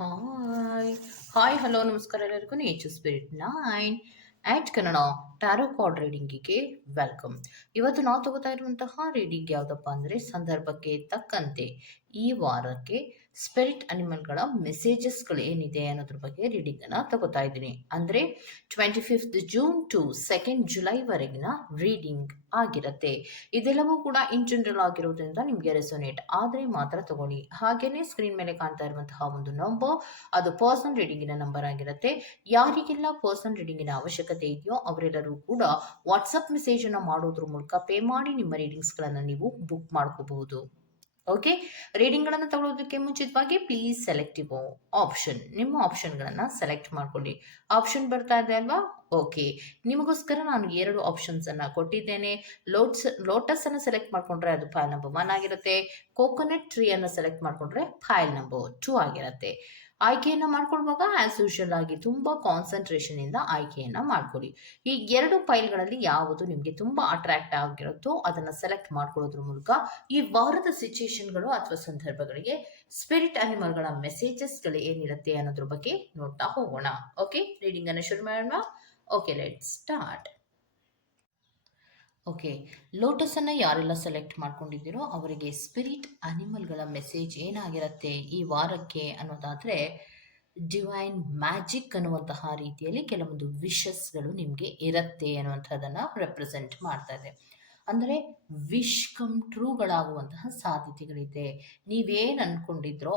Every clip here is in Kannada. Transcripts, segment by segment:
ಹಾಯ್ ಹಾಯ್ ಹಲೋ ನಮಸ್ಕಾರ ಎಲ್ಲರಿಗೂ. Nature spirit nine at Kannada tarot card ರೀಡಿಂಗಿಗೆ welcome ಇವತ್ತು ನಾವು ತಗೋತಾ ಇರುವಂತಹ ರೀಡಿಂಗ್ ಯಾವುದಪ್ಪ ಅಂದರೆ ಸಂದರ್ಭಕ್ಕೆ ತಕ್ಕಂತೆ ಈ ವಾರಕ್ಕೆ ಸ್ಪಿರಿಟ್ ಅನಿಮಲ್ಗಳ ಮೆಸೇಜಸ್ಗಳು ಏನಿದೆ ಅನ್ನೋದ್ರ ಬಗ್ಗೆ ರೀಡಿಂಗ್ ರೀಡಿಂಗನ್ನು ತಗೋತಾ ಇದ್ದೀನಿ. ಅಂದರೆ twenty fifth June to second ಜುಲೈವರೆಗಿನ reading ಆಗಿರುತ್ತೆ. ಇದೆಲ್ಲವೂ ಕೂಡ ಇನ್ ಜನರಲ್ ಆಗಿರೋದ್ರಿಂದ ನಿಮಗೆ ರೆಸೊನೇಟ್ ಆದರೆ ಮಾತ್ರ ತಗೊಳ್ಳಿ. ಹಾಗೇನೆ ಸ್ಕ್ರೀನ್ ಮೇಲೆ ಕಾಣ್ತಾ ಇರುವಂತಹ ಒಂದು ನಂಬರ್ ಅದು ಪರ್ಸನ್ ರೀಡಿಂಗಿನ ನಂಬರ್ ಆಗಿರುತ್ತೆ. ಯಾರಿಗೆಲ್ಲ ಪರ್ಸನ್ ರೀಡಿಂಗಿನ ಅವಶ್ಯಕತೆ ಇದೆಯೋ ಅವರೆಲ್ಲರೂ ಕೂಡ ವಾಟ್ಸಪ್ ಮೆಸೇಜ್ ಅನ್ನ ಮಾಡೋದ್ರ ಮೂಲಕ ಪೇ ಮಾಡಿ ನಿಮ್ಮ ರೀಡಿಂಗ್ಸ್ಗಳನ್ನು ನೀವು ಬುಕ್ ಮಾಡ್ಕೋಬಹುದು. ಓಕೆ ರೀಡಿಂಗ್ಗಳನ್ನು ತಗೊಳ್ಳೋದಕ್ಕೆ ಮುಂಚಿತವಾಗಿ ಪ್ಲೀಸ್ ಸೆಲೆಕ್ಟಿವ್ ಆಪ್ಷನ್ ನಿಮ್ಮ ಆಪ್ಷನ್ಗಳನ್ನು ಸೆಲೆಕ್ಟ್ ಮಾಡ್ಕೊಳ್ಳಿ. ಆಪ್ಷನ್ ಬರ್ತಾ ಇದೆ ಅಲ್ವಾ? ಓಕೆ ನಿಮಗೋಸ್ಕರ ನಾನು ಎರಡು ಆಪ್ಷನ್ಸ್ ಅನ್ನ ಕೊಟ್ಟಿದ್ದೇನೆ. ಲೋಟ್ಸ್ ಲೋಟಸನ್ನು ಸೆಲೆಕ್ಟ್ ಮಾಡ್ಕೊಂಡ್ರೆ ಅದು ಫೈಲ್ ನಂಬರ್ ಒನ್ ಆಗಿರುತ್ತೆ. ಕೋಕೋನಟ್ ಟ್ರೀ ಅನ್ನು ಸೆಲೆಕ್ಟ್ ಮಾಡ್ಕೊಂಡ್ರೆ ಫೈಲ್ ನಂಬರ್ ಟೂ ಆಗಿರುತ್ತೆ. ಆಯ್ಕೆಯನ್ನ ಮಾಡ್ಕೊಳ್ವಾಗ ಆಸ್ ಯೂಶಲ್ ಆಗಿ ತುಂಬ ಕಾನ್ಸಂಟ್ರೇಷನ್ ಇಂದ ಆಯ್ಕೆಯನ್ನ ಮಾಡ್ಕೊಳ್ಳಿ ಈ ಎರಡು ಫೈಲ್ಗಳಲ್ಲಿ ಯಾವುದು ನಿಮಗೆ ತುಂಬಾ ಅಟ್ರಾಕ್ಟ್ ಆಗಿರುತ್ತೋ ಅದನ್ನ ಸೆಲೆಕ್ಟ್ ಮಾಡ್ಕೊಳ್ಳೋದ್ರ ಮೂಲಕ ಈ ವಾರದ ಸಿಚುಯೇಷನ್ಗಳು ಅಥವಾ ಸಂದರ್ಭಗಳಿಗೆ ಸ್ಪಿರಿಟ್ ಅನಿಮಲ್ಗಳ ಮೆಸೇಜಸ್ಗಳು ಏನಿರುತ್ತೆ ಅನ್ನೋದ್ರ ಬಗ್ಗೆ ನೋಡ್ತಾ ಹೋಗೋಣ. ಓಕೆ ರೀಡಿಂಗ್ ಅನ್ನು ಶುರು ಮಾಡೋಣ. Okay let start okay. ಲೋಟಸನ್ನು ಯಾರೆಲ್ಲ ಸೆಲೆಕ್ಟ್ ಮಾಡ್ಕೊಂಡಿದ್ದೀರೋ ಅವರಿಗೆ ಸ್ಪಿರಿಟ್ ಅನಿಮಲ್ಗಳ ಮೆಸೇಜ್ ಏನಾಗಿರುತ್ತೆ ಈ ವಾರಕ್ಕೆ ಅನ್ನೋದಾದರೆ ಡಿವೈನ್ ಮ್ಯಾಜಿಕ್ ಅನ್ನುವಂತಹ ರೀತಿಯಲ್ಲಿ ಕೆಲವೊಂದು ವಿಶಸ್ಗಳು ನಿಮಗೆ ಇರುತ್ತೆ ಅನ್ನುವಂಥದ್ದನ್ನು ರೆಪ್ರೆಸೆಂಟ್ ಮಾಡ್ತಾ ಇದೆ. ಅಂದರೆ ವಿಶ್ ಕಮ್ ಟ್ರೂಗಳಾಗುವಂತಹ ಸಾಧ್ಯತೆಗಳಿದೆ. ನೀವೇನು ಅಂದ್ಕೊಂಡಿದ್ರೋ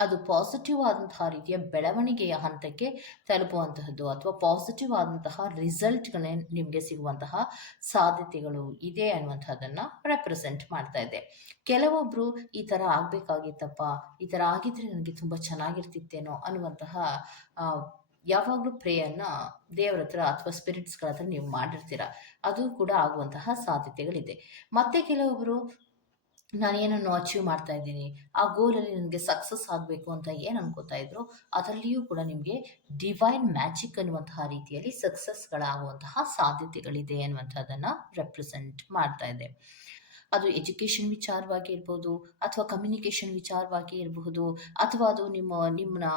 ಅದು ಪಾಸಿಟಿವ್ ಆದಂತಹ ರೀತಿಯ ಬೆಳವಣಿಗೆಯ ಹಂತಕ್ಕೆ ತಲುಪುವಂತಹದ್ದು ಅಥವಾ ಪಾಸಿಟಿವ್ ಆದಂತಹ ರಿಸಲ್ಟ್ಗಳೇ ನಿಮಗೆ ಸಿಗುವಂತಹ ಸಾಧ್ಯತೆಗಳು ಇದೆ ಅನ್ನುವಂಥದ್ದನ್ನು ರೆಪ್ರೆಸೆಂಟ್ ಮಾಡ್ತಾ ಇದೆ. ಕೆಲವೊಬ್ಬರು ಈ ಥರ ಆಗಬೇಕಾಗಿತ್ತಪ್ಪ, ಈ ಥರ ಆಗಿದ್ರೆ ನನಗೆ ತುಂಬ ಚೆನ್ನಾಗಿರ್ತಿತ್ತೇನೋ ಅನ್ನುವಂತಹ ಯಾವಾಗಲೂ ಪ್ರೇಯನ್ನ ದೇವರ ಹತ್ರ ಅಥವಾ ಸ್ಪಿರಿಟ್ಸ್ಗಳ ಹತ್ರ ನೀವು ಮಾಡಿರ್ತೀರ. ಅದು ಕೂಡ ಆಗುವಂತಹ ಸಾಧ್ಯತೆಗಳಿದೆ. ಮತ್ತೆ ಕೆಲವೊಬ್ಬರು ನಾನು ಏನನ್ನು ಅಚೀವ್ ಮಾಡ್ತಾ ಇದ್ದೀನಿ, ಆ ಗೋಲಲ್ಲಿ ನನಗೆ ಸಕ್ಸಸ್ ಆಗಬೇಕು ಅಂತ ಏನು ಅನ್ಕೋತಾ ಇದ್ರು, ಅದರಲ್ಲಿಯೂ ಕೂಡ ನಿಮಗೆ ಡಿವೈನ್ ಮ್ಯಾಜಿಕ್ ಅನ್ನುವಂತಹ ರೀತಿಯಲ್ಲಿ ಸಕ್ಸಸ್ಗಳಾಗುವಂತಹ ಸಾಧ್ಯತೆಗಳಿದೆ ಅನ್ನುವಂಥದ್ದನ್ನು ರೆಪ್ರೆಸೆಂಟ್ ಮಾಡ್ತಾ ಇದೆ. ಅದು ಎಜುಕೇಷನ್ ವಿಚಾರವಾಗಿ ಇರ್ಬೋದು, ಅಥವಾ ಕಮ್ಯುನಿಕೇಷನ್ ವಿಚಾರವಾಗಿ ಇರಬಹುದು ಅಥವಾ ಅದು ನಿಮ್ಮ ನಿಮ್ಮನ್ನ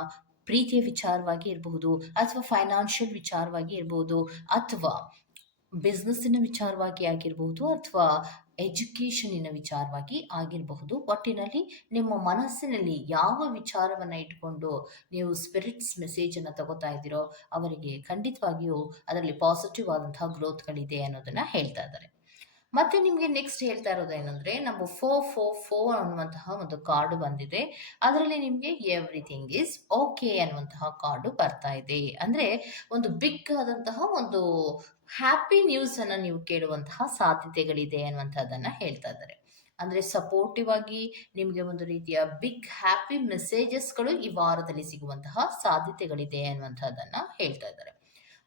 ಪ್ರೀತಿಯ ವಿಚಾರವಾಗಿ ಇರಬಹುದು ಅಥವಾ ಫೈನಾನ್ಷಿಯಲ್ ವಿಚಾರವಾಗಿ ಇರಬಹುದು ಅಥವಾ ಬಿಸ್ನೆಸ್ಸಿನ ವಿಚಾರವಾಗಿ ಆಗಿರಬಹುದು ಅಥವಾ ಎಜುಕೇಷನಿನ ವಿಚಾರವಾಗಿ ಆಗಿರಬಹುದು. ಒಟ್ಟಿನಲ್ಲಿ ನಿಮ್ಮ ಮನಸ್ಸಿನಲ್ಲಿ ಯಾವ ವಿಚಾರವನ್ನು ಇಟ್ಕೊಂಡು ನೀವು ಸ್ಪಿರಿಟ್ಸ್ ಮೆಸೇಜನ್ನು ತಗೋತಾ ಇದ್ದೀರೋ ಅವರಿಗೆ ಖಂಡಿತವಾಗಿಯೂ ಅದರಲ್ಲಿ ಪಾಸಿಟಿವ್ ಆದಂತಹ ಗ್ರೋತ್ಗಳಿದೆ ಅನ್ನೋದನ್ನು ಹೇಳ್ತಾ ಇದ್ದಾರೆ. ಮತ್ತೆ ನಿಮಗೆ ನೆಕ್ಸ್ಟ್ ಹೇಳ್ತಾ ಇರೋದು ಏನಂದ್ರೆ ನಮ್ಮ ಫೋ ಫೋ ಫೋರ್ ಅನ್ನುವಂತಹ ಒಂದು ಕಾರ್ಡ್ ಬಂದಿದೆ. ಅದರಲ್ಲಿ ನಿಮಗೆ ಎವ್ರಿಥಿಂಗ್ ಇಸ್ ಓಕೆ ಅನ್ನುವಂತಹ ಕಾರ್ಡು ಬರ್ತಾ ಇದೆ. ಅಂದ್ರೆ ಒಂದು ಬಿಗ್ ಆದಂತಹ ಒಂದು ಹ್ಯಾಪಿ ನ್ಯೂಸ್ ಅನ್ನ ನೀವು ಕೇಳುವಂತಹ ಸಾಧ್ಯತೆಗಳಿದೆ ಅನ್ನುವಂಥದ್ದನ್ನ ಹೇಳ್ತಾ ಇದ್ದಾರೆ. ಅಂದ್ರೆ ಸಪೋರ್ಟಿವ್ ಆಗಿ ನಿಮಗೆ ಒಂದು ರೀತಿಯ ಬಿಗ್ ಹ್ಯಾಪಿ ಮೆಸೇಜಸ್ಗಳು ಈ ವಾರದಲ್ಲಿ ಸಿಗುವಂತಹ ಸಾಧ್ಯತೆಗಳಿದೆ ಅನ್ನುವಂಥದ್ದನ್ನ ಹೇಳ್ತಾ ಇದ್ದಾರೆ.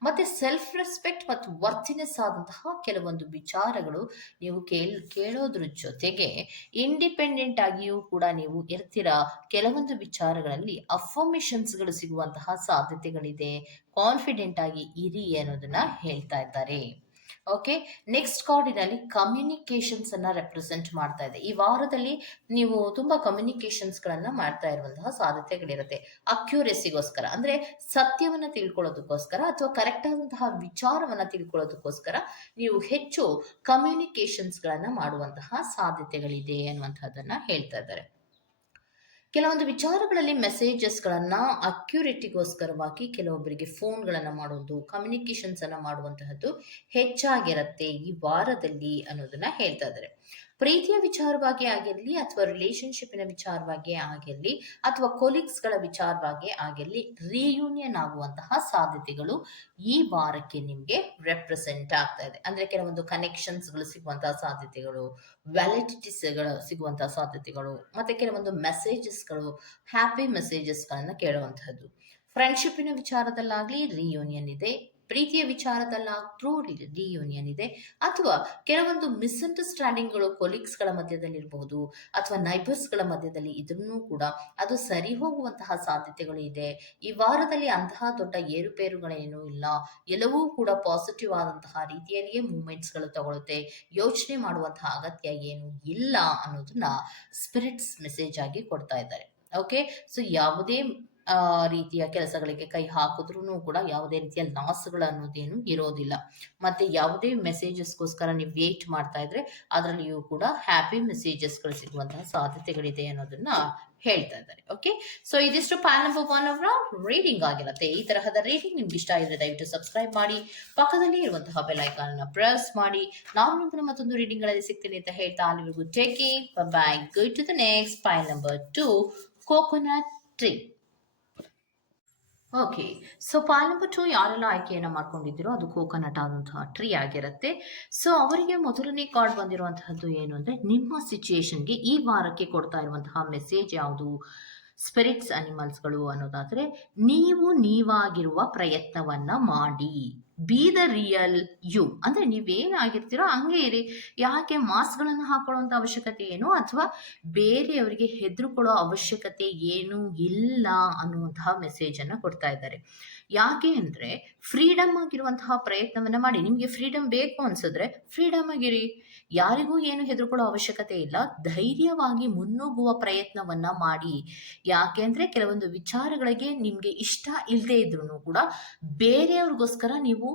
ಮತ್ತೆ ಸೆಲ್ಫ್ ರೆಸ್ಪೆಕ್ಟ್ ಮತ್ತು ವರ್ತಿನೆಸ್ ಆದಂತಹ ಕೆಲವೊಂದು ವಿಚಾರಗಳು ನೀವು ಕೇಳ್, ಕೇಳೋದ್ರ ಜೊತೆಗೆ ಇಂಡಿಪೆಂಡೆಂಟ್ ಆಗಿಯೂ ಕೂಡ ನೀವು ಇರ್ತೀರಾ? ಕೆಲವೊಂದು ವಿಚಾರಗಳಲ್ಲಿ ಅಫರ್ಮೇಷನ್ಸ್ಗಳು ಸಿಗುವಂತಹ ಸಾಧ್ಯತೆಗಳಿದೆ. ಕಾನ್ಫಿಡೆಂಟ್ ಆಗಿ ಇರಿ ಅನ್ನೋದನ್ನ ಹೇಳ್ತಾ ಇದ್ದಾರೆ. ಓಕೆ ನೆಕ್ಸ್ಟ್ ಕಾರ್ಡಿನಲ್ಲಿ ಕಮ್ಯುನಿಕೇಶನ್ಸ್ ಅನ್ನ ರೆಪ್ರೆಸೆಂಟ್ ಮಾಡ್ತಾ ಇದೆ. ಈ ವಾರದಲ್ಲಿ ನೀವು ತುಂಬಾ ಕಮ್ಯುನಿಕೇಶನ್ಸ್ ಗಳನ್ನ ಮಾಡ್ತಾ ಇರುವಂತಹ ಸಾಧ್ಯತೆಗಳಿರುತ್ತೆ. ಅಕ್ಯೂರೆಸಿಗೋಸ್ಕರ ಅಂದ್ರೆ ಸತ್ಯವನ್ನ ತಿಳ್ಕೊಳ್ಳೋದಕ್ಕೋಸ್ಕರ ಅಥವಾ ಕರೆಕ್ಟ್ ಆದಂತಹ ವಿಚಾರವನ್ನ ತಿಳ್ಕೊಳ್ಳೋದಕ್ಕೋಸ್ಕರ ನೀವು ಹೆಚ್ಚು ಕಮ್ಯುನಿಕೇಶನ್ಸ್ ಗಳನ್ನ ಮಾಡುವಂತಹ ಸಾಧ್ಯತೆಗಳಿದೆ ಅನ್ನುವಂಥದ್ದನ್ನ ಹೇಳ್ತಾ ಇದ್ದಾರೆ. ಕೆಲವೊಂದು ವಿಚಾರಗಳಲ್ಲಿ ಮೆಸೇಜಸ್ಗಳನ್ನು ಅಕ್ಯುರೇಟಿಗೋಸ್ಕರವಾಗಿ ಕೆಲವೊಬ್ಬರಿಗೆ ಫೋನ್ಗಳನ್ನು ಮಾಡೋದು ಕಮ್ಯುನಿಕೇಶನ್ಸ್ ಅನ್ನ ಮಾಡುವಂತಹದ್ದು ಹೆಚ್ಚಾಗಿರುತ್ತೆ ಈ ವಾರದಲ್ಲಿ ಅನ್ನೋದನ್ನ ಹೇಳ್ತಾ ಇದ್ದಾರೆ. ಪ್ರೀತಿಯ ವಿಚಾರವಾಗಿ ಆಗಿರಲಿ ಅಥವಾ ರಿಲೇಶನ್ಶಿಪ್ನ ವಿಚಾರವಾಗಿ ಆಗಿರಲಿ ಅಥವಾ ಕೊಲೀಗ್ಸ್ಗಳ ವಿಚಾರವಾಗಿ ಆಗಿರಲಿ ರಿಯೂನಿಯನ್ ಆಗುವಂತಹ ಸಾಧ್ಯತೆಗಳು ಈ ವಾರಕ್ಕೆ ನಿಮಗೆ ರೆಪ್ರೆಸೆಂಟ್ ಆಗ್ತಾ ಇದೆ. ಅಂದ್ರೆ ಕೆಲವೊಂದು ಕನೆಕ್ಷನ್ಸ್ಗಳು ಸಿಗುವಂತಹ ಸಾಧ್ಯತೆಗಳು ವ್ಯಾಲಿಡಿಟೀಸ್ಗಳು ಸಿಗುವಂತಹ ಸಾಧ್ಯತೆಗಳು, ಮತ್ತೆ ಕೆಲವೊಂದು ಮೆಸೇಜಸ್ಗಳು ಹ್ಯಾಪಿ ಮೆಸೇಜಸ್ಗಳನ್ನು ಕೇಳುವಂತಹದ್ದು. ಫ್ರೆಂಡ್ಶಿಪ್ಪಿನ ವಿಚಾರದಲ್ಲಾಗ್ಲಿ ರಿಯೂನಿಯನ್ ಇದೆ. ಪ್ರೀತಿಯ ವಿಚಾರದಲ್ಲಾದ್ರೂ ರಿಯೂನಿಯನ್ ಇದೆ. ಅಥವಾ ಕೆಲವೊಂದು ಮಿಸ್ಅಂಡರ್ಸ್ಟ್ಯಾಂಡಿಂಗ್ಗಳು ಕೊಲೀಗ್ಸ್ಗಳ ಮಧ್ಯದಲ್ಲಿರಬಹುದು ಅಥವಾ ನೈಬರ್ಸ್ಗಳ ಮಧ್ಯದಲ್ಲಿ ಇದನ್ನು ಕೂಡ ಅದು ಸರಿ ಹೋಗುವಂತಹ ಸಾಧ್ಯತೆಗಳು ಇದೆ. ಈ ವಾರದಲ್ಲಿ ಅಂತಹ ದೊಡ್ಡ ಏರುಪೇರುಗಳೇನೂ ಇಲ್ಲ. ಎಲ್ಲವೂ ಕೂಡ ಪಾಸಿಟಿವ್ ಆದಂತಹ ರೀತಿಯಲ್ಲಿಯೇ ಮೂಮೆಂಟ್ಸ್ಗಳು ತಗೊಳುತ್ತೆ. ಯೋಚನೆ ಮಾಡುವಂತಹ ಅಗತ್ಯ ಏನು ಇಲ್ಲ ಅನ್ನೋದನ್ನ ಸ್ಪಿರಿಟ್ಸ್ ಮೆಸೇಜ್ ಆಗಿ ಕೊಡ್ತಾ ಇದ್ದಾರೆ. ಓಕೆ ಸೊ ಯಾವುದೇ ರೀತಿಯ ಕೆಲಸಗಳಿಗೆ ಕೈ ಹಾಕಿದ್ರೂ ಕೂಡ ಯಾವುದೇ ರೀತಿಯ ಲಾಸ್ಗಳು ಅನ್ನೋದೇನು ಇರೋದಿಲ್ಲ. ಮತ್ತೆ ಯಾವುದೇ ಮೆಸೇಜಸ್ಗೋಸ್ಕರ ನೀವು ವೇಟ್ ಮಾಡ್ತಾ ಇದ್ರೆ ಅದರಲ್ಲಿಯೂ ಕೂಡ ಹ್ಯಾಪಿ ಮೆಸೇಜಸ್ಗಳು ಸಿಗುವಂತಹ ಸಾಧ್ಯತೆಗಳಿದೆ ಅನ್ನೋದನ್ನ ಹೇಳ್ತಾ ಇದ್ದಾರೆ. ಓಕೆ ಸೊ ಇದಿಷ್ಟು ಪ್ಯಾನ್ ನಂಬರ್ ಒನ್ ಅವರ ರೀಡಿಂಗ್ ಆಗಿರುತ್ತೆ. ಈ ತರಹದ ರೀಡಿಂಗ್ ನಿಮ್ಗೆ ಇಷ್ಟ ಆಗಿದ್ರೆ ದಯವಿಟ್ಟು ಸಬ್ಸ್ಕ್ರೈಬ್ ಮಾಡಿ, ಪಕ್ಕದಲ್ಲಿ ಇರುವಂತಹ ಬೆಲ್ ಐಕಾನ್ ಅನ್ನ ಪ್ರೆಸ್ ಮಾಡಿ. ನಾನು ನಿಮ್ಗೆ ಮತ್ತೊಂದು ರೀಡಿಂಗ್ಗಳಲ್ಲಿ ಸಿಗ್ತೀನಿ ಅಂತ ಹೇಳ್ತಾ ಅಲ್ಲಿವರೆಗೂ taking bye good to the next pile number two coconut tree okay so pile number two ಯಾರೆಲ್ಲ ಆಯ್ಕೆಯನ್ನು ಮಾಡ್ಕೊಂಡಿದ್ದೀರೋ ಅದು ಕೋಕೋನಟ್ ಆದಂತಹ ಟ್ರೀ ಆಗಿರುತ್ತೆ. ಸೊ ಅವರಿಗೆ ಮೊದಲನೇ ಕಾರ್ಡ್ ಬಂದಿರುವಂತಹದ್ದು ಏನು ಅಂದರೆ ನಿಮ್ಮ ಸಿಚುಯೇಷನ್ಗೆ ಈ ವಾರಕ್ಕೆ ಕೊಡ್ತಾ ಇರುವಂತಹ ಮೆಸೇಜ್ ಯಾವುದು? ಸ್ಪಿರಿಟ್ಸ್ ಅನಿಮಲ್ಸ್ಗಳು ಅನ್ನೋದಾದರೆ ನೀವು ನೀವಾಗಿರುವ ಪ್ರಯತ್ನವನ್ನ ಮಾಡಿ. ಬಿ ದ ರಿಯಲ್ ಯು ಅಂದರೆ ನೀವೇನಾಗಿರ್ತೀರೋ ಹಂಗೆ ಇರಿ. ಯಾಕೆ ಮಾಸ್ಕ್ಗಳನ್ನು ಹಾಕೊಳ್ಳುವಂಥ ಅವಶ್ಯಕತೆ ಏನು? ಅಥವಾ ಬೇರೆಯವರಿಗೆ ಹೆದರುಕೊಳ್ಳೋ ಅವಶ್ಯಕತೆ ಏನು ಇಲ್ಲ ಅನ್ನುವಂತಹ ಮೆಸೇಜನ್ನು ಕೊಡ್ತಾ ಇದ್ದಾರೆ. ಯಾಕೆ ಅಂದರೆ ಫ್ರೀಡಮ್ ಆಗಿರುವಂತಹ ಪ್ರಯತ್ನವನ್ನು ಮಾಡಿ. ನಿಮಗೆ ಫ್ರೀಡಮ್ ಬೇಕು ಅನ್ಸಿದ್ರೆ ಫ್ರೀಡಮ್ ಆಗಿರಿ. ಯಾರಿಗೂ ಏನು ಹೆದರ್ಕೊಳ್ಳೋ ಅವಶ್ಯಕತೆ ಇಲ್ಲ. ಧೈರ್ಯವಾಗಿ ಮುನ್ನುಗ್ಗುವ ಪ್ರಯತ್ನವನ್ನ ಮಾಡಿ. ಯಾಕೆಂದ್ರೆ ಕೆಲವೊಂದು ವಿಚಾರಗಳಿಗೆ ನಿಮಗೆ ಇಷ್ಟ ಇಲ್ಲದೆ ಇದ್ರೂ ಕೂಡ ಬೇರೆಯವ್ರಿಗೋಸ್ಕರ ನೀವು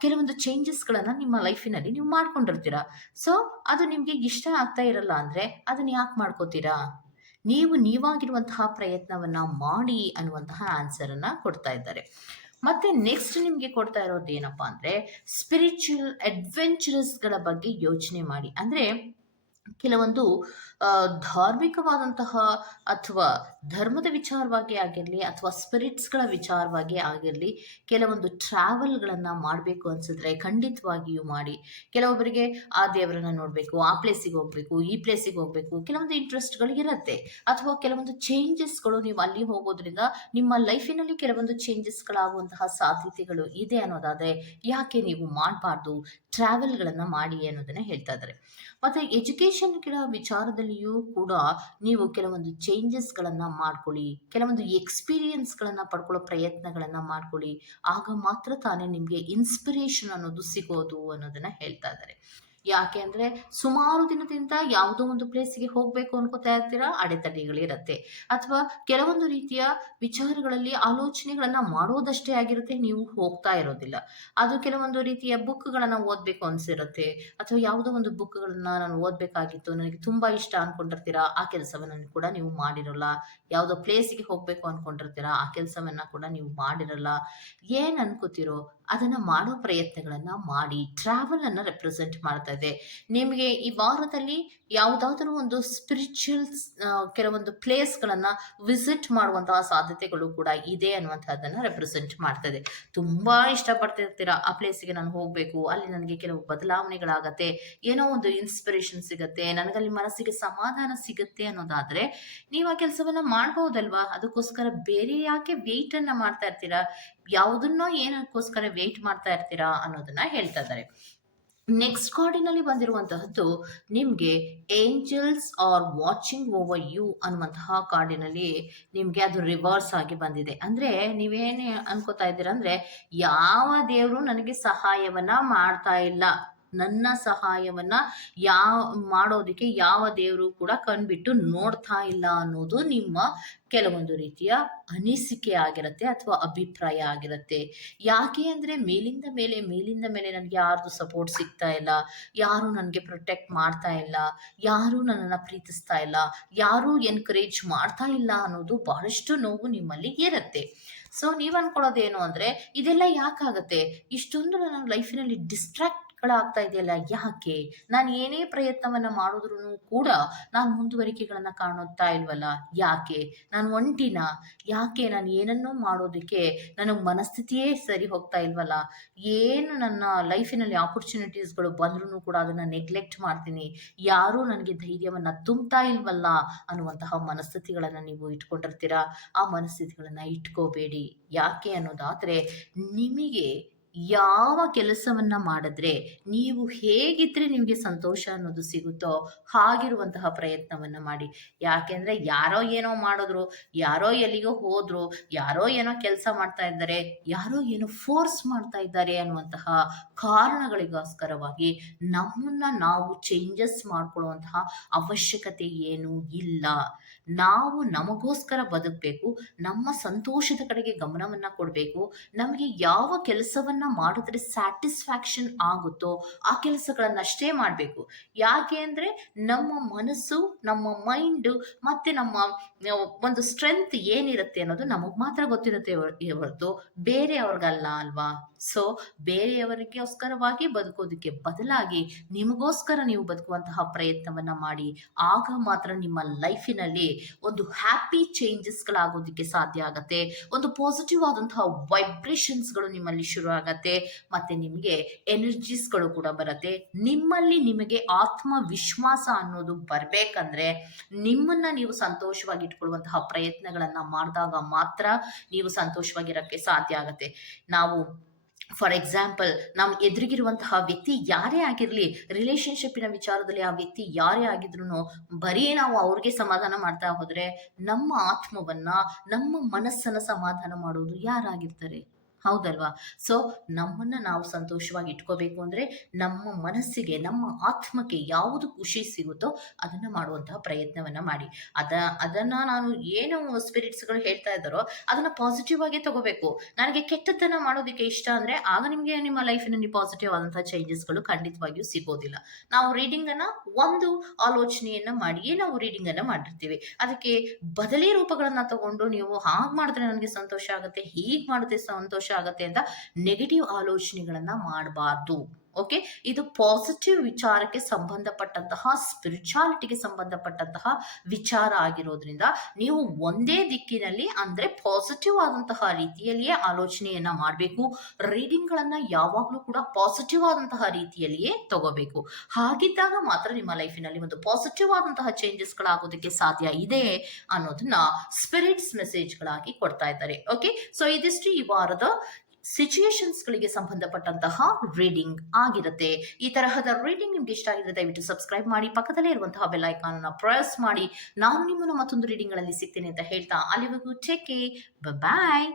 ಕೆಲವೊಂದು ಚೇಂಜಸ್ಗಳನ್ನು ನಿಮ್ಮ ಲೈಫಿನಲ್ಲಿ ನೀವು ಮಾಡ್ಕೊಂಡಿರ್ತೀರ. ಸೊ ಅದು ನಿಮಗೆ ಇಷ್ಟ ಆಗ್ತಾ ಇರಲ್ಲ ಅಂದ್ರೆ ಅದನ್ನ ಯಾಕೆ ಮಾಡ್ಕೋತೀರಾ? ನೀವು ನೀವಾಗಿರುವಂತಹ ಪ್ರಯತ್ನವನ್ನ ಮಾಡಿ ಅನ್ನುವಂತಹ ಆನ್ಸರ್ ಅನ್ನ ಕೊಡ್ತಾ ಇದ್ದಾರೆ. ಮತ್ತೆ ನೆಕ್ಸ್ಟ್ ನಿಮಗೆ ಕೊಡ್ತಾ ಇರೋದು ಏನಪ್ಪಾ ಅಂದ್ರೆ ಸ್ಪಿರಿಚುವಲ್ ಅಡ್ವೆಂಚರಸ್ಗಳ ಬಗ್ಗೆ ಯೋಚನೆ ಮಾಡಿ. ಅಂದ್ರೆ ಕೆಲವೊಂದು ಧಾರ್ಮಿಕವಾದಂತಹ ಅಥವಾ ಧರ್ಮದ ವಿಚಾರವಾಗಿ ಆಗಿರಲಿ ಅಥವಾ ಸ್ಪಿರಿಟ್ಸ್ಗಳ ವಿಚಾರವಾಗಿ ಆಗಿರಲಿ ಕೆಲವೊಂದು ಟ್ರಾವೆಲ್ಗಳನ್ನು ಮಾಡಬೇಕು ಅನ್ಸಿದ್ರೆ ಖಂಡಿತವಾಗಿಯೂ ಮಾಡಿ. ಕೆಲವೊಬ್ಬರಿಗೆ, ಆ ದೇವರನ್ನ ನೋಡಬೇಕು, ಆ ಪ್ಲೇಸಿಗೆ ಹೋಗಬೇಕು, ಈ ಪ್ಲೇಸಿಗೆ ಹೋಗಬೇಕು, ಕೆಲವೊಂದು ಇಂಟ್ರೆಸ್ಟ್ಗಳು ಇರುತ್ತೆ. ಅಥವಾ ಕೆಲವೊಂದು ಚೇಂಜಸ್ಗಳು ನೀವು ಅಲ್ಲಿ ಹೋಗೋದ್ರಿಂದ ನಿಮ್ಮ ಲೈಫಿನಲ್ಲಿ ಕೆಲವೊಂದು ಚೇಂಜಸ್ಗಳಾಗುವಂತಹ ಸಾಧ್ಯತೆಗಳು ಇದೆ ಅನ್ನೋದಾದರೆ ಯಾಕೆ ನೀವು ಮಾಡಬಾರ್ದು? ಟ್ರಾವೆಲ್ಗಳನ್ನು ಮಾಡಿ ಅನ್ನೋದನ್ನ ಹೇಳ್ತಾ ಇದ್ದಾರೆ ಮತ್ತು ಎಜುಕೇಷನ್ಗಳ ವಿಚಾರದಲ್ಲಿಯೂ ಕೂಡ ನೀವು ಕೆಲವೊಂದು ಚೇಂಜಸ್ಗಳನ್ನು ಮಾಡ್ಕೊಳ್ಳಿ, ಕೆಲವೊಂದು ಎಕ್ಸ್ಪೀರಿಯನ್ಸ್ಗಳನ್ನು ಪಡ್ಕೊಳ್ಳೋ ಪ್ರಯತ್ನಗಳನ್ನು ಮಾಡ್ಕೊಳ್ಳಿ. ಆಗ ಮಾತ್ರ ತಾನೇ ನಿಮಗೆ ಇನ್ಸ್ಪಿರೇಷನ್ ಅನ್ನೋದು ಸಿಗೋದು ಅನ್ನೋದನ್ನ ಹೇಳ್ತಾ ಇದ್ದಾರೆ. ಯಾಕೆ ಅಂದರೆ ಸುಮಾರು ದಿನದಿಂದ ಯಾವುದೋ ಒಂದು ಪ್ಲೇಸಿಗೆ ಹೋಗಬೇಕು ಅನ್ಕೋತಾ ಇರ್ತೀರಾ ಅಡೆತಡೆಗಳಿರುತ್ತೆ ಅಥವಾ ಕೆಲವೊಂದು ರೀತಿಯ ವಿಚಾರಗಳಲ್ಲಿ ಆಲೋಚನೆಗಳನ್ನು ಮಾಡೋದಷ್ಟೇ ಆಗಿರುತ್ತೆ, ನೀವು ಹೋಗ್ತಾ ಇರೋದಿಲ್ಲ. ಅದು ಕೆಲವೊಂದು ರೀತಿಯ ಬುಕ್ಗಳನ್ನು ಓದಬೇಕು ಅನಿಸಿರುತ್ತೆ. ಅಥವಾ ಯಾವುದೋ ಒಂದು ಬುಕ್ಗಳನ್ನು ನಾನು ಓದಬೇಕಾಗಿತ್ತು, ನನಗೆ ತುಂಬ ಇಷ್ಟ ಅನ್ಕೊಂಡಿರ್ತೀರಾ, ಆ ಕೆಲಸವನ್ನು ಕೂಡ ನೀವು ಮಾಡಿರಲ್ಲ. ಯಾವುದೋ ಪ್ಲೇಸಿಗೆ ಹೋಗಬೇಕು ಅನ್ಕೊಂಡಿರ್ತೀರಾ, ಆ ಕೆಲಸವನ್ನು ಕೂಡ ನೀವು ಮಾಡಿರಲ್ಲ. ಏನು ಅನ್ಕೋತಿರೋ ಅದನ್ನು ಮಾಡೋ ಪ್ರಯತ್ನಗಳನ್ನು ಮಾಡಿ ಟ್ರಾವೆಲನ್ನು ರೆಪ್ರೆಸೆಂಟ್ ಮಾಡ್ತಾ ನಿಮಗೆ ಈ ವಾರದಲ್ಲಿ ಯಾವುದಾದ್ರೂ ಒಂದು ಸ್ಪಿರಿಚುವಲ್ ಕೆಲವೊಂದು ಪ್ಲೇಸ್ಗಳನ್ನು ವಿಸಿಟ್ ಮಾಡುವಂತಹ ಸಾಧ್ಯತೆಗಳು ಕೂಡ ಇದೆ ಅನ್ನುವಂಥದ್ದನ್ನು ರೆಪ್ರೆಸೆಂಟ್ ಮಾಡ್ತಾ ಇದೆ. ತುಂಬ ಇಷ್ಟಪಡ್ತಿರ್ತೀರಾ? ಆ ಪ್ಲೇಸಿಗೆ ನಾನು ಹೋಗಬೇಕು, ಅಲ್ಲಿ ನನಗೆ ಕೆಲವು ಬದಲಾವಣೆಗಳಾಗತ್ತೆ, ಏನೋ ಒಂದು ಇನ್ಸ್ಪಿರೇಷನ್ ಸಿಗುತ್ತೆ, ನನಗಲ್ಲಿ ಮನಸ್ಸಿಗೆ ಸಮಾಧಾನ ಸಿಗುತ್ತೆ ಅನ್ನೋದಾದರೆ ನೀವು ಆ ಕೆಲಸವನ್ನು ಮಾಡ್ಬೋದಲ್ವಾ? ಅದಕ್ಕೋಸ್ಕರ ಬೇರೆ ಯಾಕೆ ವೆಯ್ಟನ್ನು ಮಾಡ್ತಾ ಇರ್ತೀರಾ? ಯಾವುದನ್ನೋ ಏನಕ್ಕೋಸ್ಕರ ವೆಯ್ಟ್ ಮಾಡ್ತಾ ಇರ್ತೀರಾ ಅನ್ನೋದನ್ನ ಹೇಳ್ತಾ ಇದ್ದಾರೆ. ನೆಕ್ಸ್ಟ್ ಕಾರ್ಡಿನಲ್ಲಿ ಬಂದಿರುವಂತಹದ್ದು ನಿಮಗೆ angels are watching over you ಅನ್ನುವಂತಹ ಕಾರ್ಡಿನಲ್ಲಿ ನಿಮಗೆ ಅದು ರಿವರ್ಸ್ ಆಗಿ ಬಂದಿದೆ. ಅಂದರೆ ನೀವೇನು ಅನ್ಕೋತಾ ಇದ್ದೀರಾ ಅಂದ್ರೆ ಯಾವ ದೇವರು ನನಗೆ ಸಹಾಯವನ್ನ ಮಾಡ್ತಾ ಇಲ್ಲ. ನನ್ನ ಸಹಾಯವನ್ನ ಯಾವ, ಮಾಡೋದಕ್ಕೆ ಯಾವ ದೇವರು ಕೂಡ ಕಣ್ಬಿಟ್ಟು ನೋಡ್ತಾ ಇಲ್ಲ ಅನ್ನೋದು ನಿಮ್ಮ ಕೆಲವೊಂದು ರೀತಿಯ ಅನಿಸಿಕೆ ಆಗಿರುತ್ತೆ ಅಥವಾ ಅಭಿಪ್ರಾಯ ಆಗಿರುತ್ತೆ. ಯಾಕೆ ಅಂದ್ರೆ ಮೇಲಿಂದ ಮೇಲೆ ಮೇಲಿಂದ ಮೇಲೆ ನನಗೆ ಯಾರ್ದು ಸಪೋರ್ಟ್ ಸಿಗ್ತಾ ಇಲ್ಲ, ಯಾರು ನನಗೆ ಪ್ರೊಟೆಕ್ಟ್ ಮಾಡ್ತಾ ಇಲ್ಲ, ಯಾರು ನನ್ನನ್ನ ಪ್ರೀತಿಸ್ತಾ ಇಲ್ಲ, ಯಾರು ಎನ್ಕರೇಜ್ ಮಾಡ್ತಾ ಇಲ್ಲ ಅನ್ನೋದು ಬಹಳಷ್ಟು ನೋವು ನಿಮ್ಮಲ್ಲಿ ಇರುತ್ತೆ. ಸೊ ನೀವು ಅನ್ಕೊಳ್ಳೋದೇನು ಅಂದರೆ ಇದೆಲ್ಲ ಯಾಕಾಗತ್ತೆ? ಇಷ್ಟೊಂದು ನನ್ನ ಲೈಫಿನಲ್ಲಿ ಡಿಸ್ಟ್ರಾಕ್ಟ್ ಗಳಾಗ್ತಾ ಇದೆಯಲ್ಲ, ಯಾಕೆ? ನಾನು ಏನೇ ಪ್ರಯತ್ನವನ್ನ ಮಾಡಿದ್ರು ಕೂಡ ನಾನು ಮುಂದುವರಿಕೆಗಳನ್ನ ಕಾಣುತ್ತಾ ಇಲ್ವಲ್ಲ? ಯಾಕೆ? ನಾನು ಒಂಟಿನ? ಯಾಕೆ ನಾನು ಏನನ್ನೂ ಮಾಡೋದಕ್ಕೆ ನನ್ನ ಮನಸ್ಥಿತಿಯೇ ಸರಿ ಹೋಗ್ತಾ ಇಲ್ವಲ್ಲ? ಏನು ನನ್ನ ಲೈಫಿನಲ್ಲಿ ಆಪರ್ಚುನಿಟೀಸ್ಗಳು ಬಂದ್ರೂ ಕೂಡ ಅದನ್ನ ನೆಗ್ಲೆಕ್ಟ್ ಮಾಡ್ತೀನಿ. ಯಾರೂ ನನಗೆ ಧೈರ್ಯವನ್ನ ತುಂಬ್ತಾ ಇಲ್ವಲ್ಲ ಅನ್ನುವಂತಹ ಮನಸ್ಥಿತಿಗಳನ್ನು ನೀವು ಇಟ್ಕೊಂಡಿರ್ತೀರಾ? ಆ ಮನಸ್ಥಿತಿಗಳನ್ನು ಇಟ್ಕೋಬೇಡಿ. ಯಾಕೆ ಅನ್ನೋದಾದ್ರೆ ನಿಮಗೆ ಯಾವ ಕೆಲಸವನ್ನ ಮಾಡಿದ್ರೆ ನೀವು ಹೇಗಿದ್ರೆ ನಿಮಗೆ ಸಂತೋಷ ಅನ್ನೋದು ಸಿಗುತ್ತೋ ಹಾಗಿರುವಂತಹ ಪ್ರಯತ್ನವನ್ನ ಮಾಡಿ. ಯಾಕೆಂದ್ರೆ ಯಾರೋ ಏನೋ ಮಾಡಿದ್ರು, ಯಾರೋ ಎಲ್ಲಿಗೋ ಹೋದ್ರು, ಯಾರೋ ಏನೋ ಕೆಲಸ ಮಾಡ್ತಾ ಇದ್ದಾರೆ, ಯಾರೋ ಏನೋ ಫೋರ್ಸ್ ಮಾಡ್ತಾ ಇದ್ದಾರೆ ಅನ್ನುವಂತಹ ಕಾರಣಗಳಿಗೋಸ್ಕರವಾಗಿ ನಮ್ಮನ್ನ ನಾವು ಚೇಂಜಸ್ ಮಾಡ್ಕೊಳ್ಳುವಂತಹ ಅವಶ್ಯಕತೆ ಏನು ಇಲ್ಲ. ನಾವು ನಮಗೋಸ್ಕರ ಬದುಕಬೇಕು, ನಮ್ಮ ಸಂತೋಷದ ಕಡೆಗೆ ಗಮನವನ್ನು ಕೊಡಬೇಕು, ನಮಗೆ ಯಾವ ಕೆಲಸವನ್ನ ಮಾಡಿದ್ರೆ ಸ್ಯಾಟಿಸ್ಫ್ಯಾಕ್ಷನ್ ಆಗುತ್ತೋ ಆ ಕೆಲಸಗಳನ್ನಷ್ಟೇ ಮಾಡಬೇಕು. ಯಾಕೆ ಅಂದರೆ ನಮ್ಮ ಮನಸ್ಸು, ನಮ್ಮ ಮೈಂಡು ಮತ್ತು ನಮ್ಮ ಒಂದು ಸ್ಟ್ರೆಂತ್ ಏನಿರುತ್ತೆ ಅನ್ನೋದು ನಮಗೆ ಮಾತ್ರ ಗೊತ್ತಿರುತ್ತೆ ಹೊರತು. ಬೇರೆಯವ್ರಿಗಲ್ಲ ಅಲ್ವಾ? ಸೊ ಬೇರೆಯವರಿಗೋಸ್ಕರವಾಗಿ ಬದುಕೋದಕ್ಕೆ ಬದಲಾಗಿ ನಿಮಗೋಸ್ಕರ ನೀವು ಬದುಕುವಂತಹ ಪ್ರಯತ್ನವನ್ನ ಮಾಡಿ, ಆಗ ಮಾತ್ರ ನಿಮ್ಮ ಲೈಫಿನಲ್ಲಿ ಒಂದು ಹ್ಯಾಪಿ ಚೇಂಜಸ್ಗಳಾಗೋದಕ್ಕೆ ಸಾಧ್ಯ ಆಗತ್ತೆ. ಒಂದು ಪಾಸಿಟಿವ್ ಆದಂತಹ ವೈಬ್ರೇಷನ್ಸ್ಗಳು ನಿಮ್ಮಲ್ಲಿ ಶುರು ಆಗತ್ತೆ. ಮತ್ತೆ ನಿಮಗೆ ಎನರ್ಜೀಸ್ಗಳು ಕೂಡ ಬರುತ್ತೆ. ನಿಮ್ಮಲ್ಲಿ ನಿಮಗೆ ಆತ್ಮವಿಶ್ವಾಸ ಅನ್ನೋದು ಬರಬೇಕಂದ್ರೆ ನಿಮ್ಮನ್ನ ನೀವು ಸಂತೋಷವಾಗಿ ಇಟ್ಕೊಳ್ಳುವಂತಹ ಪ್ರಯತ್ನಗಳನ್ನ ಮಾಡಿದಾಗ ಮಾತ್ರ ನೀವು ಸಂತೋಷವಾಗಿರಕ್ಕೆ ಸಾಧ್ಯ ಆಗತ್ತೆ. ನಾವು ಫಾರ್ ಎಕ್ಸಾಂಪಲ್ ನಮ್ಮ ಎದುರಿಗಿರುವಂತಹ ವ್ಯಕ್ತಿ ಯಾರೇ ಆಗಿರಲಿ ರಿಲೇಶನ್ಶಿಪ್ಪಿನ ವಿಚಾರದಲ್ಲಿ ಆ ವ್ಯಕ್ತಿ ಯಾರೇ ಆಗಿದ್ರು ಬರೀ ನಾವು ಅವ್ರಿಗೆ ಸಮಾಧಾನ ಮಾಡ್ತಾ ಹೋದ್ರೆ ನಮ್ಮ ಆತ್ಮವನ್ನ, ನಮ್ಮ ಮನಸ್ಸನ್ನ ಸಮಾಧಾನ ಮಾಡೋದು ಯಾರಾಗಿರ್ತಾರೆ? ಹೌದಲ್ವಾ? ಸೊ ನಮ್ಮನ್ನ ನಾವು ಸಂತೋಷವಾಗಿ ಇಟ್ಕೋಬೇಕು ಅಂದ್ರೆ ನಮ್ಮ ಮನಸ್ಸಿಗೆ, ನಮ್ಮ ಆತ್ಮಕ್ಕೆ ಯಾವುದು ಖುಷಿ ಸಿಗುತ್ತೋ ಅದನ್ನ ಮಾಡುವಂತಹ ಪ್ರಯತ್ನವನ್ನ ಮಾಡಿ. ಅದ, ಅದನ್ನ ನಾನು ಏನು ಸ್ಪಿರಿಟ್ಸ್ಗಳು ಹೇಳ್ತಾ ಇದ್ದಾರೋ ಅದನ್ನ ಪಾಸಿಟಿವ್ ಆಗಿ ತಗೋಬೇಕು. ನನಗೆ ಕೆಟ್ಟದ್ದನ್ನ ಮಾಡೋದಕ್ಕೆ ಇಷ್ಟ ಅಂದ್ರೆ ಆಗ ನಿಮಗೆ ನಿಮ್ಮ ಲೈಫಿನಲ್ಲಿ ಪಾಸಿಟಿವ್ ಆದಂತಹ ಚೇಂಜಸ್ಗಳು ಖಂಡಿತವಾಗಿಯೂ ಸಿಗೋದಿಲ್ಲ. ನಾವು ರೀಡಿಂಗ್ ಅನ್ನ ಒಂದು ಆಲೋಚನೆಯನ್ನ ಮಾಡಿಯೇ ನಾವು ರೀಡಿಂಗ್ ಅನ್ನ ಮಾಡಿರ್ತೀವಿ. ಅದಕ್ಕೆ ಬದಲಿ ರೂಪಗಳನ್ನ ತಗೊಂಡು ನೀವು ಹಾಗೆ ಮಾಡಿದ್ರೆ ನನಗೆ ಸಂತೋಷ ಆಗುತ್ತೆ, ಹೀಗೆ ಮಾಡಿದ್ರೆ ಸಂತೋಷ ಆಗುತ್ತೆ ಅಂತ ನೆಗೆಟಿವ್ ಆಲೋಚನೆಗಳನ್ನ ಮಾಡಬಾರ್ದು. ಓಕೆ? ಇದು ಪಾಸಿಟಿವ್ ವಿಚಾರಕ್ಕೆ ಸಂಬಂಧಪಟ್ಟಂತಹ ಸ್ಪಿರಿಚುಯಾಲಿಟಿಗೆ ಸಂಬಂಧಪಟ್ಟಂತಹ ವಿಚಾರ ಆಗಿರೋದ್ರಿಂದ ನೀವು ಒಂದೇ ದಿಕ್ಕಿನಲ್ಲಿ ಅಂದ್ರೆ ಪಾಸಿಟಿವ್ ಆದಂತಹ ರೀತಿಯಲ್ಲಿಯೇ ಆಲೋಚನೆಯನ್ನ ಮಾಡಬೇಕು. ರೀಡಿಂಗ್ ಗಳನ್ನ ಯಾವಾಗಲೂ ಕೂಡ ಪಾಸಿಟಿವ್ ಆದಂತಹ ರೀತಿಯಲ್ಲಿಯೇ ತಗೋಬೇಕು. ಹಾಗಿದ್ದಾಗ ಮಾತ್ರ ನಿಮ್ಮ ಲೈಫಿನಲ್ಲಿ ಒಂದು ಪಾಸಿಟಿವ್ ಆದಂತಹ ಚೇಂಜಸ್ಗಳಾಗೋದಕ್ಕೆ ಸಾಧ್ಯ ಇದೆ ಅನ್ನೋದನ್ನ ಸ್ಪಿರಿಟ್ಸ್ ಮೆಸೇಜ್ ಗಳಾಗಿ ಕೊಡ್ತಾ ಇದ್ದಾರೆ. ಓಕೆ? ಸೊ ಇದಿಷ್ಟು ಈ ವಾರದ ಸಿಚುಯೇಷನ್ಸ್ಗಳಿಗೆ ಸಂಬಂಧಪಟ್ಟಂತಹ ರೀಡಿಂಗ್ ಆಗಿರುತ್ತೆ. ಈ ತರಹದ ರೀಡಿಂಗ್ ನಿಮ್ಗೆ ಇಷ್ಟ ಆಗಿದ್ರೆ ದಯವಿಟ್ಟು ಸಬ್ಸ್ಕ್ರೈಬ್ ಮಾಡಿ, ಪಕ್ಕದಲ್ಲೇ ಇರುವಂತಹ ಬೆಲ್ ಐಕಾನ್ ಪ್ರೆಸ್ ಮಾಡಿ. ನಾನು ನಿಮ್ಮನ್ನು ಮತ್ತೊಂದು ರೀಡಿಂಗ್ಗಳಲ್ಲಿ ಸಿಗ್ತೇನೆ ಅಂತ ಹೇಳ್ತಾ ಅಲ್ಲಿವರೆಗೂ ಟೇಕ್ ಬಾಯ್